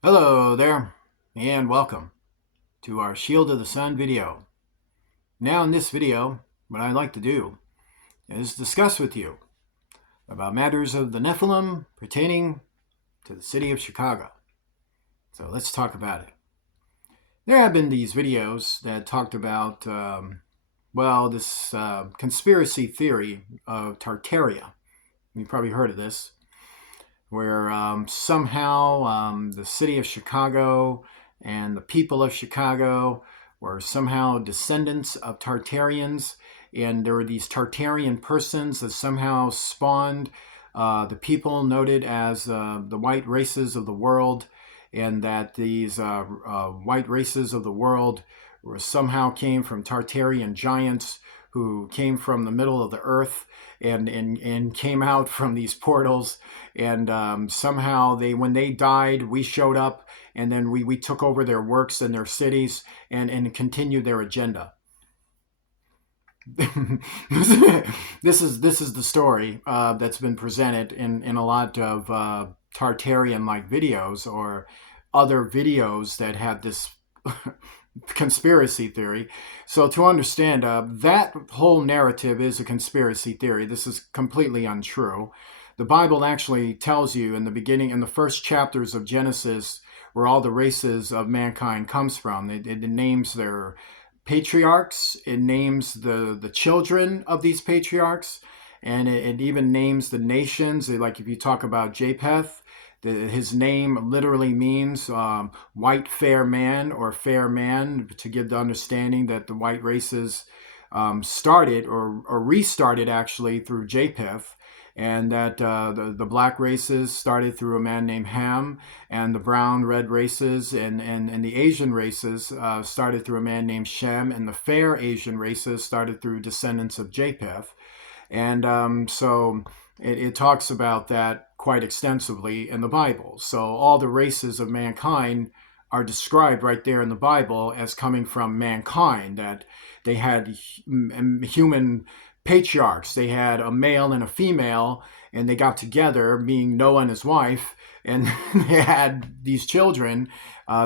Hello there, and welcome to our Shield of the Sun video. Now in this video, what I'd like to do is discuss with you about matters of the Nephilim pertaining to the city of Chicago. So let's talk about it. There have been these videos that talked about, this conspiracy theory of Tartaria. You've probably heard of this, where somehow the city of Chicago and the people of Chicago were somehow descendants of Tartarians, and there were these Tartarian persons that somehow spawned the people noted as the white races of the world, and that these white races of the world were somehow came from Tartarian giants who came from the middle of the earth and came out from these portals, and somehow when they died, we showed up, and then we took over their works and their cities and continued their agenda. This is the story that's been presented in a lot of Tartarian like videos or other videos that had this conspiracy theory. So to understand, that whole narrative is a conspiracy theory. This is completely untrue. The Bible actually tells you in the beginning, in the first chapters of Genesis, where all the races of mankind comes from. It names their patriarchs. It names the children of these patriarchs, and it even names the nations. Like if you talk about Japheth, his name literally means white fair man or fair man, to give the understanding that the white races started or restarted actually through Japheth, and that the black races started through a man named Ham, and the brown, red races and the Asian races started through a man named Shem, and the fair Asian races started through descendants of Japheth. And so it talks about that quite extensively in the Bible. So all the races of mankind are described right there in the Bible as coming from mankind, that they had human patriarchs. They had a male and a female, and they got together, being Noah and his wife, and they had these children,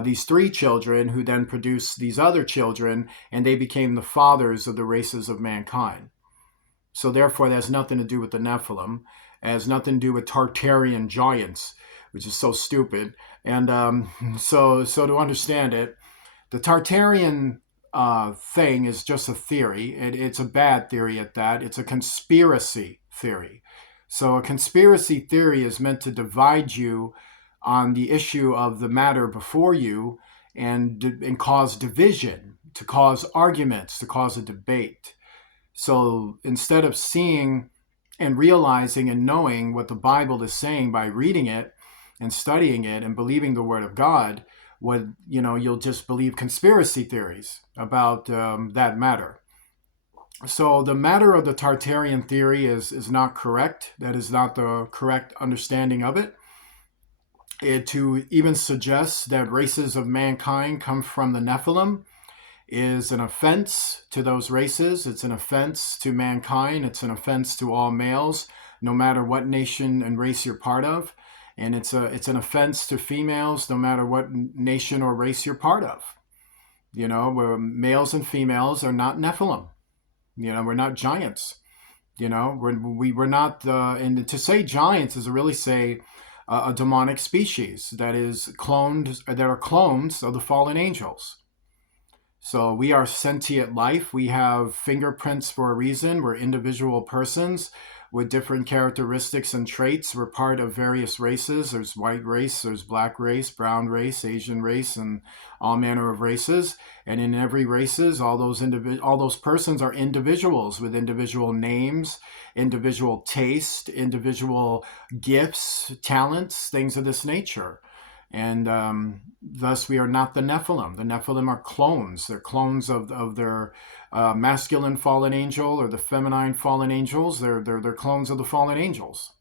these three children, who then produced these other children, and they became the fathers of the races of mankind. So therefore, that has nothing to do with the Nephilim. It has nothing to do with Tartarian giants, which is so stupid. And so to understand it, the Tartarian thing is just a theory. It's a bad theory at that. It's a conspiracy theory. So a conspiracy theory is meant to divide you on the issue of the matter before you, and cause division, to cause arguments, to cause a debate. So instead of seeing and realizing and knowing what the Bible is saying by reading it and studying it and believing the Word of God, you'll just believe conspiracy theories about that matter. So the matter of the Tartarian theory is not correct. That is not the correct understanding of it. To even suggest that races of mankind come from the Nephilim is an offense to those races. It's an offense to mankind. It's an offense to all males, no matter what nation and race you're part of. And it's an offense to females, no matter what nation or race you're part of. Where males and females are not Nephilim. We're not giants. We're not. And to say giants is to really say a demonic species that are clones of the fallen angels. So we are sentient life. We have fingerprints for a reason. We're individual persons with different characteristics and traits. We're part of various races. There's white race, there's black race, brown race, Asian race, and all manner of races. And in every races, all those persons are individuals with individual names, individual taste, individual gifts, talents, things of this nature. And thus we are not the Nephilim. The Nephilim are clones. They're clones of their masculine fallen angel or the feminine fallen angels. They're clones of the fallen angels.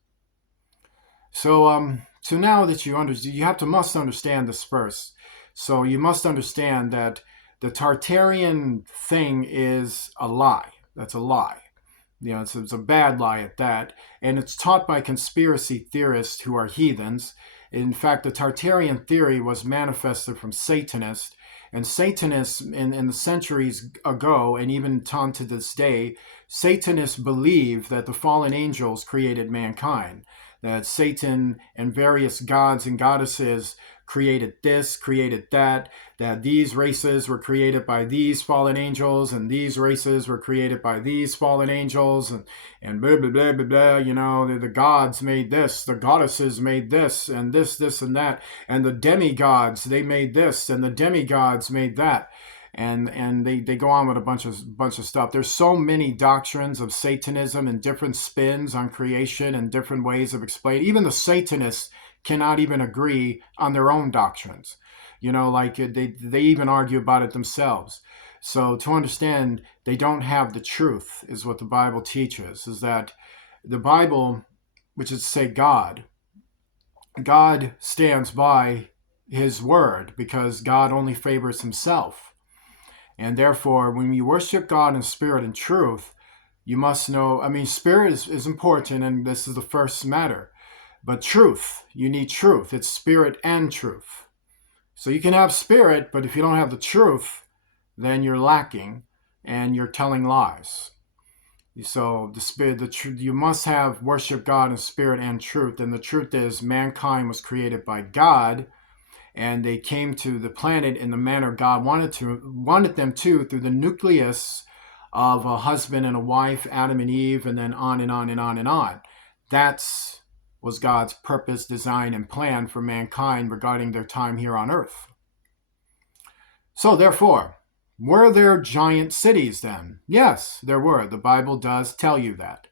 So now that must understand this first. So you must understand that the Tartarian thing is a lie. That's a lie. It's a bad lie at that. And it's taught by conspiracy theorists who are heathens. In fact, the Tartarian theory was manifested from Satanists, and Satanists in the centuries ago, and even on to this day, Satanists believe that the fallen angels created mankind, that Satan and various gods and goddesses created this, created that, that these races were created by these fallen angels, and these races were created by these fallen angels, and blah, blah, blah, blah, blah. You know, the gods made this, the goddesses made this, and this, and that, and the demigods, they made this, and the demigods made that. And they go on with a bunch of stuff. There's so many doctrines of Satanism and different spins on creation and different ways of explaining. Even the Satanists cannot even agree on their own doctrines. You know, like they even argue about it themselves. So to understand, they don't have the truth, is what the Bible teaches, is that the Bible, which is to say God stands by his word because God only favors himself. And therefore, when you worship God in spirit and truth, you must know, I mean, spirit is important, and this is the first matter. But truth, you need truth. It's spirit and truth. So you can have spirit, but if you don't have the truth, then you're lacking and you're telling lies. So the spirit, the truth, you must have worship God in spirit and truth. And the truth is, mankind was created by God, and they came to the planet in the manner God wanted them to, through the nucleus of a husband and a wife, Adam and Eve, and then on and on and on and on. That's was God's purpose, design, and plan for mankind regarding their time here on earth. So therefore, were there giant cities then? Yes, there were. The Bible does tell you that.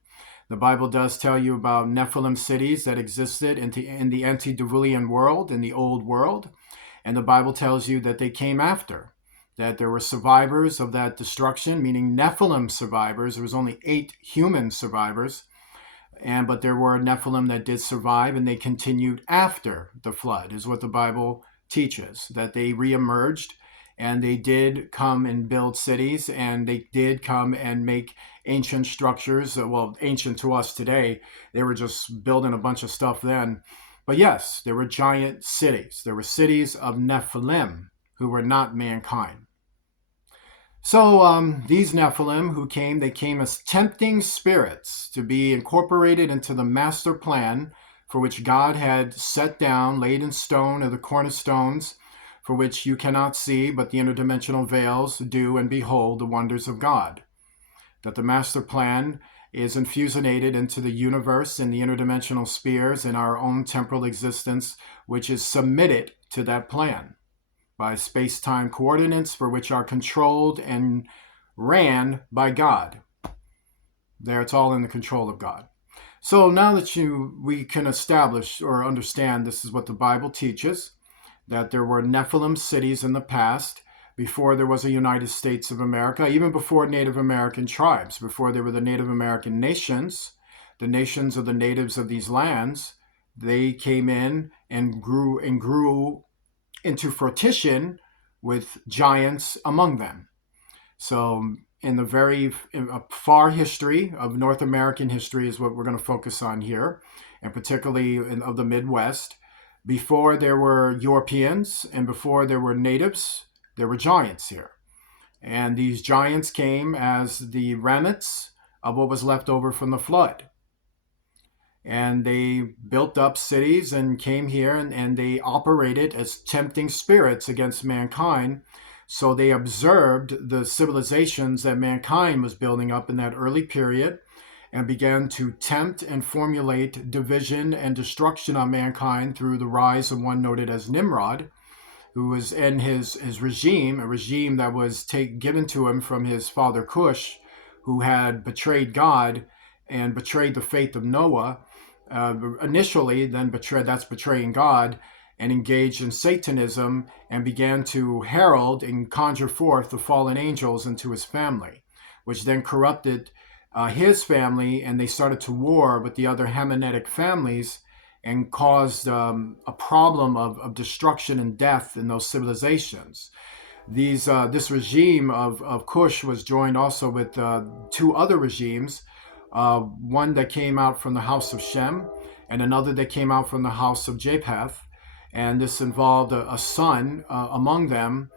The Bible does tell you about Nephilim cities that existed in the antediluvian world, in the old world. And the Bible tells you that they came after, that there were survivors of that destruction, meaning Nephilim survivors. There was only 8 human survivors, but there were Nephilim that did survive, and they continued after the flood, is what the Bible teaches, that they reemerged, and they did come and build cities, and they did come and make ancient structures. Well, ancient to us today. They were just building a bunch of stuff then. But yes, there were giant cities. There were cities of Nephilim who were not mankind. So these Nephilim who came, they came as tempting spirits to be incorporated into the master plan for which God had set down, laid in stone, are the cornerstones, for which you cannot see, but the interdimensional veils do and behold the wonders of God. That the master plan is infusionated into the universe and the interdimensional spheres in our own temporal existence, which is submitted to that plan by space-time coordinates for which are controlled and ran by God. There, it's all in the control of God. So now that we can establish or understand this is what the Bible teaches, that there were Nephilim cities in the past, before there was a United States of America, even before Native American tribes, before there were the Native American nations, the nations of the natives of these lands, they came in and grew into fruition with giants among them. So in a far history of North American history is what we're going to focus on here, and particularly of the Midwest. Before there were Europeans and before there were natives, there were giants here. And these giants came as the remnants of what was left over from the flood. And they built up cities and came here, and they operated as tempting spirits against mankind. So they observed the civilizations that mankind was building up in that early period and began to tempt and formulate division and destruction on mankind through the rise of one noted as Nimrod, who was in his regime, a regime that was given to him from his father Cush, who had betrayed God and betrayed the faith of Noah initially, then betraying God, and engaged in Satanism and began to herald and conjure forth the fallen angels into his family, which then corrupted his family, and they started to war with the other Hamitic families and caused a problem of destruction and death in those civilizations. This regime of Cush was joined also with 2 other regimes, one that came out from the house of Shem and another that came out from the house of Japheth. And this involved a son among them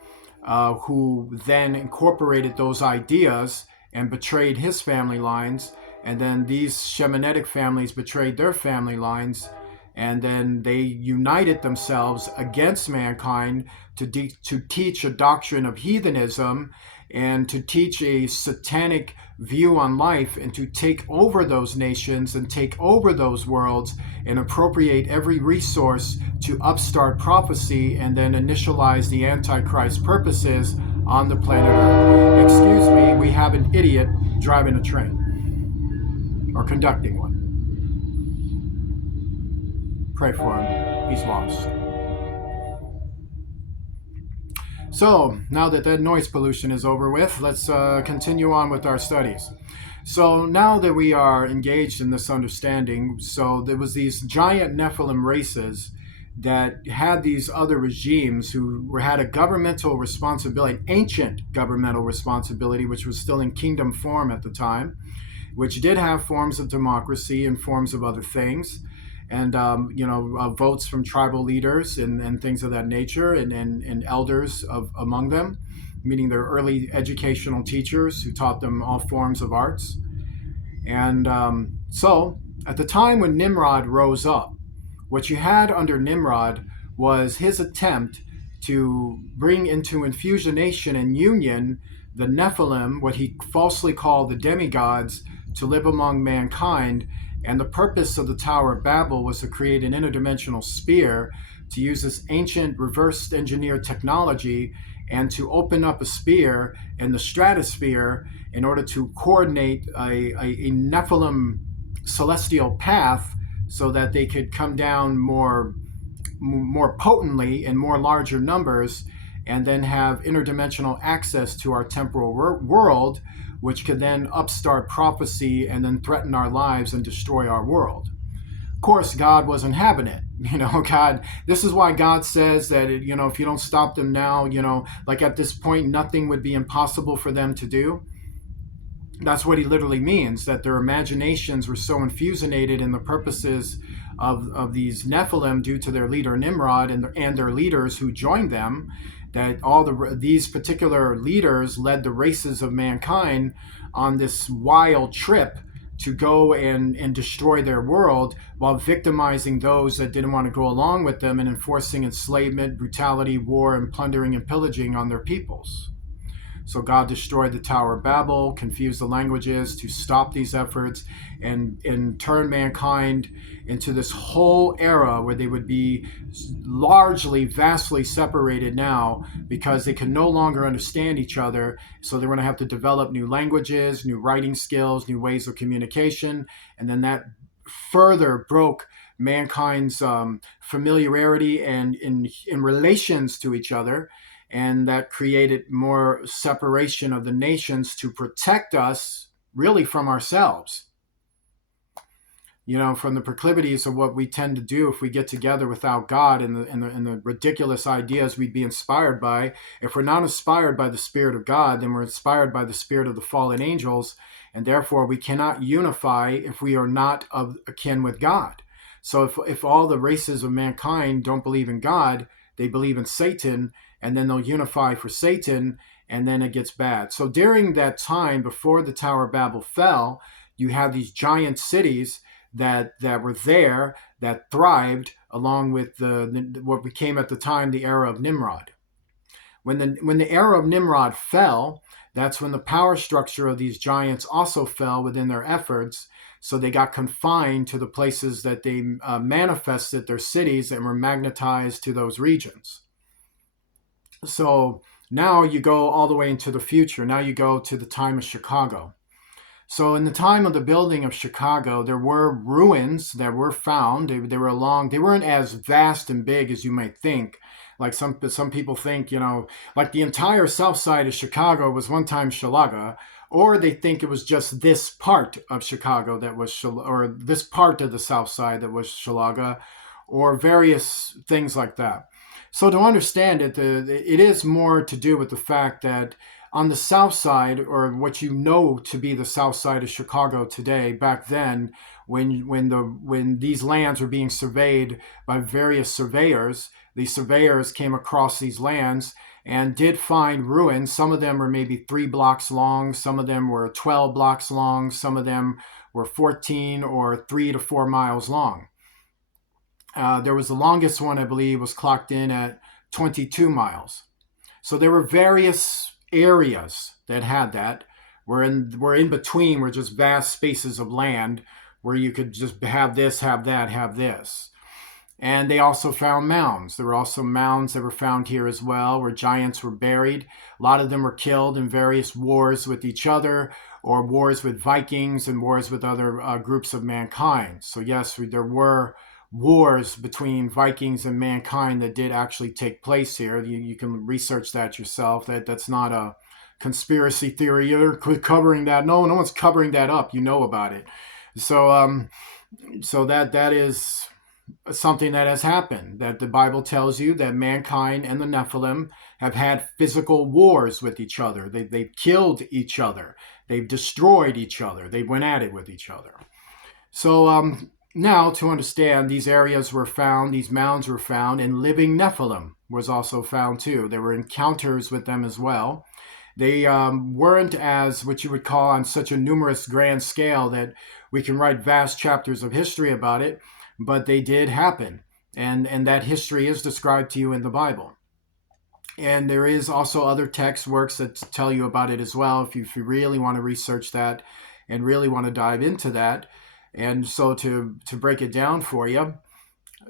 who then incorporated those ideas and betrayed his family lines. And then these Shemitic families betrayed their family lines. And then they united themselves against mankind to teach a doctrine of heathenism and to teach a satanic view on life and to take over those nations and take over those worlds and appropriate every resource to upstart prophecy and then initialize the Antichrist purposes on the planet Earth. Excuse me, we have an idiot driving a train or conducting one. Pray for him. He's lost. So, now that noise pollution is over with, let's continue on with our studies. So, now that we are engaged in this understanding, so there was these giant Nephilim races that had these other regimes who had a governmental responsibility, ancient governmental responsibility, which was still in kingdom form at the time, which did have forms of democracy and forms of other things, and votes from tribal leaders and things of that nature, and elders among them, meaning their early educational teachers who taught them all forms of arts. And so at the time when Nimrod rose up, what you had under Nimrod was his attempt to bring into infusionation and union the Nephilim, what he falsely called the demigods, to live among mankind. And the purpose of the Tower of Babel was to create an interdimensional sphere, to use this ancient reverse engineered technology and to open up a sphere in the stratosphere in order to coordinate a Nephilim celestial path so that they could come down more potently in more larger numbers and then have interdimensional access to our temporal world, which could then upstart prophecy and then threaten our lives and destroy our world. Of course, God wasn't having it. God, this is why God says that, if you don't stop them now, like at this point, nothing would be impossible for them to do. That's what he literally means, that their imaginations were so infusionated in the purposes of these Nephilim due to their leader Nimrod and their leaders who joined them, that these particular leaders led the races of mankind on this wild trip to go and destroy their world while victimizing those that didn't want to go along with them and enforcing enslavement, brutality, war, and plundering and pillaging on their peoples. So God destroyed the Tower of Babel, confused the languages to stop these efforts, and turn mankind into this whole era where they would be largely, vastly separated now because they can no longer understand each other. So they're going to have to develop new languages, new writing skills, new ways of communication. And then that further broke mankind's familiarity and in relations to each other. And that created more separation of the nations to protect us really from ourselves, from the proclivities of what we tend to do if we get together without God and the ridiculous ideas we'd be inspired by. If we're not inspired by the Spirit of God, then we're inspired by the spirit of the fallen angels, and therefore we cannot unify if we are not of akin with God. So if all the races of mankind don't believe in God, they believe in Satan, and then they'll unify for Satan, and then it gets bad. So during that time, before the Tower of Babel fell, you had these giant cities that were there, that thrived, along with what became at the time the era of Nimrod. When the era of Nimrod fell, that's when the power structure of these giants also fell within their efforts. So they got confined to the places that they manifested their cities and were magnetized to those regions. So now you go all the way into the future. Now you go to the time of Chicago. So in the time of the building of Chicago, there were ruins that were found. They weren't as vast and big as you might think. Like some people think, like the entire south side of Chicago was one time Shalaga, or they think it was just this part of Chicago that was, or this part of the south side that was Shalaga, or various things like that. So to understand it, it is more to do with the fact that on the south side, or what you know to be the south side of Chicago today, back then, when these lands were being surveyed by various surveyors, the surveyors came across these lands and did find ruins. Some of them were maybe 3 blocks long, some of them were 12 blocks long, some of them were 14 or 3 to 4 miles long. There was the longest one, I believe, was clocked in at 22 miles. So there were various areas that had that. We're in between, were just vast spaces of land where you could just have this, have that, have this. And they also found mounds. There were also mounds that were found here as well, where giants were buried. A lot of them were killed in various wars with each other, or wars with Vikings and wars with other groups of mankind. So yes, there were wars between Vikings and mankind that did actually take place here. You can research that yourself. That's not a conspiracy theory. You're covering that. No one's covering that up. You know about it. So that is something that has happened, that the Bible tells you that mankind and the Nephilim have had physical wars with each other. They've killed each other. They've destroyed each other. They went at it with each other. So now to understand, these areas were found, these mounds were found, and living Nephilim was also found too. There were encounters with them as well. They weren't as what you would call on such a numerous grand scale that we can write vast chapters of history about it, but they did happen. And that history is described to you in the Bible. And there is also other text works that tell you about it as well, if you really want to research that and really want to dive into that. And so to break it down for you,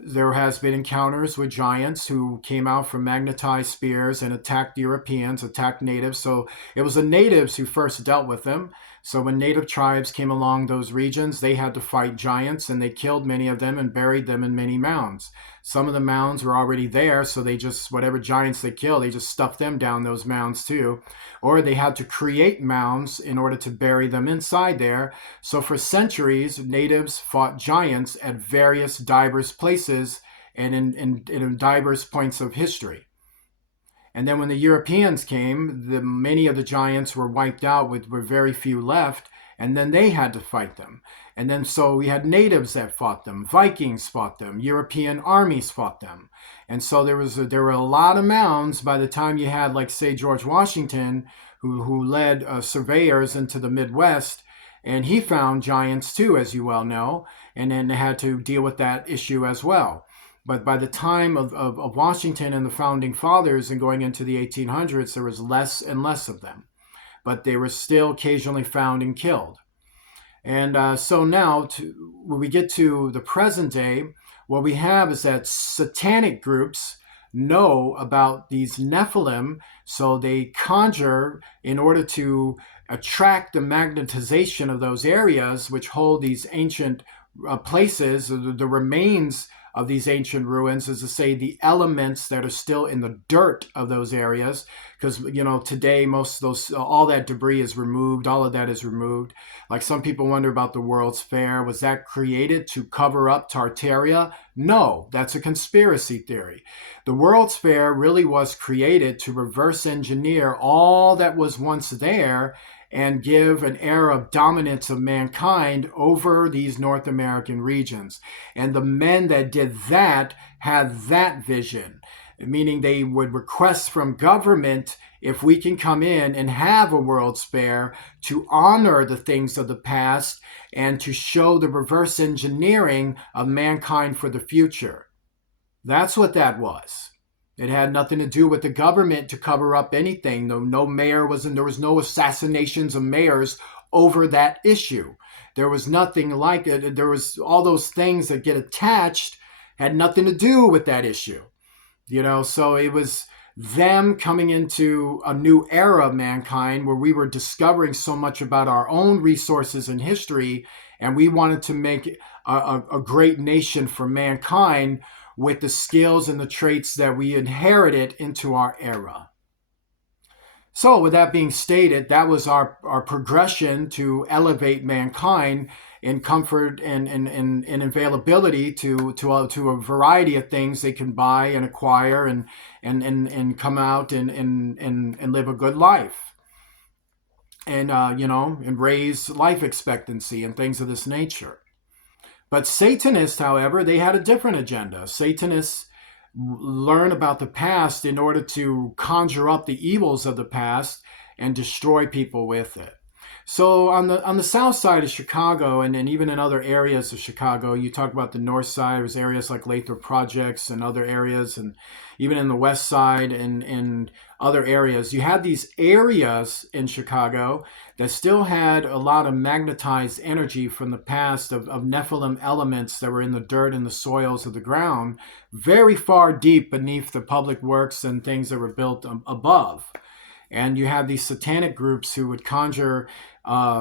there has been encounters with giants who came out from magnetized spears and attacked Europeans, attacked natives. So it was the natives who first dealt with them. So when native tribes came along those regions, they had to fight giants, and they killed many of them and buried them in many mounds. Some of the mounds were already there, so they just, whatever giants they killed, they just stuffed them down those mounds too. Or they had to create mounds in order to bury them inside there. So for centuries, natives fought giants at various diverse places and in diverse points of history. And then when the Europeans came, many of the giants were wiped out with very few left, and then they had to fight them. And then so we had natives that fought them, Vikings fought them, European armies fought them. And so there were a lot of mounds by the time you had, like, say, George Washington, who led surveyors into the Midwest, and he found giants too, as you well know, and then they had to deal with that issue as well. But by the time of Washington and the founding fathers and going into the 1800s, there was less and less of them. But they were still occasionally found and killed. And so now, when we get to the present day, what we have is that satanic groups know about these Nephilim, so they conjure in order to attract the magnetization of those areas which hold these ancient places, the remains of these ancient ruins, is to say the elements that are still in the dirt of those areas, because today most of those, all that debris is removed, all of that is removed. Like, some people wonder about the World's Fair. Was that created to cover up Tartaria? No, that's a conspiracy theory. The World's Fair really was created to reverse engineer all that was once there and give an era of dominance of mankind over these North American regions. And the men that did that had that vision, meaning they would request from government, if we can come in and have a World's Fair, to honor the things of the past and to show the reverse engineering of mankind for the future. That's what that was. It had nothing to do with the government to cover up anything. No mayor there was no assassinations of mayors over that issue. There was nothing like it. There was all those things that get attached had nothing to do with that issue. So it was them coming into a new era of mankind where we were discovering so much about our own resources and history, and we wanted to make a great nation for mankind with the skills and the traits that we inherited into our era. So with that being stated, that was our progression to elevate mankind in comfort and availability to a variety of things they can buy and acquire and come out and live a good life. And and raise life expectancy and things of this nature. But Satanists, however, they had a different agenda. Satanists learn about the past in order to conjure up the evils of the past and destroy people with it. So on the south side of Chicago, and even in other areas of Chicago, you talk about the north side. There's areas like Lathrop Projects and other areas, and even in the west side and other areas. You had these areas in Chicago that still had a lot of magnetized energy from the past of Nephilim elements that were in the dirt and the soils of the ground, very far deep beneath the public works and things that were built above. And you had these satanic groups who would conjure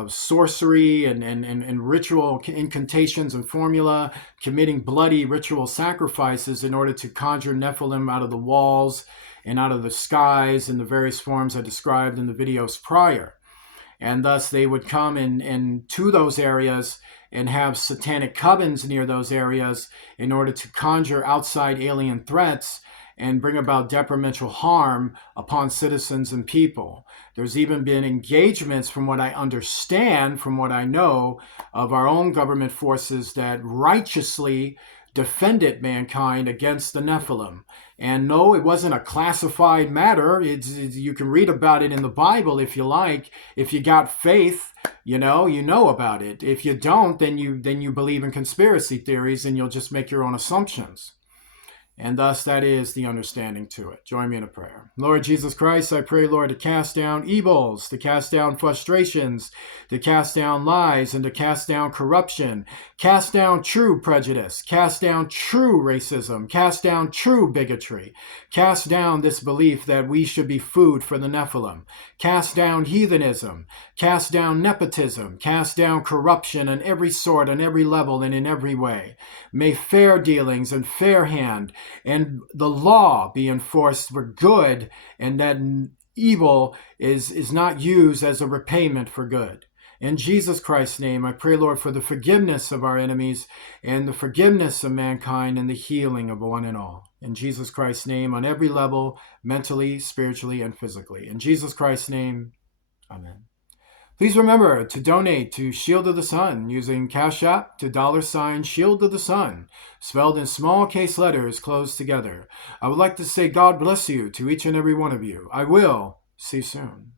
sorcery and ritual incantations and formula, committing bloody ritual sacrifices in order to conjure Nephilim out of the walls and out of the skies in the various forms I described in the videos prior. And thus they would come in to those areas and have satanic covens near those areas in order to conjure outside alien threats and bring about detrimental harm upon citizens and people. There's even been engagements, from what I understand, from what I know, of our own government forces that righteously defended mankind against the Nephilim. And no, it wasn't a classified matter. You can read about it in the Bible if you like. If you got faith, you know about it. If you don't, then you believe in conspiracy theories and you'll just make your own assumptions. And thus, that is the understanding to it. Join me in a prayer. Lord Jesus Christ, I pray, Lord, to cast down evils, to cast down frustrations, to cast down lies, and to cast down corruption. Cast down true prejudice. Cast down true racism. Cast down true bigotry. Cast down this belief that we should be food for the Nephilim. Cast down heathenism. Cast down nepotism. Cast down corruption on every sort, on every level, and in every way. May fair dealings and fair hand and the law be enforced for good, and that evil is not used as a repayment for good. In Jesus Christ's name, I pray, Lord, for the forgiveness of our enemies and the forgiveness of mankind and the healing of one and all. In Jesus Christ's name, on every level, mentally, spiritually, and physically. In Jesus Christ's name, amen. Please remember to donate to Shield of the Sun using Cash App to $ Shield of the Sun, spelled in small case letters closed together. I would like to say God bless you to each and every one of you. I will see you soon.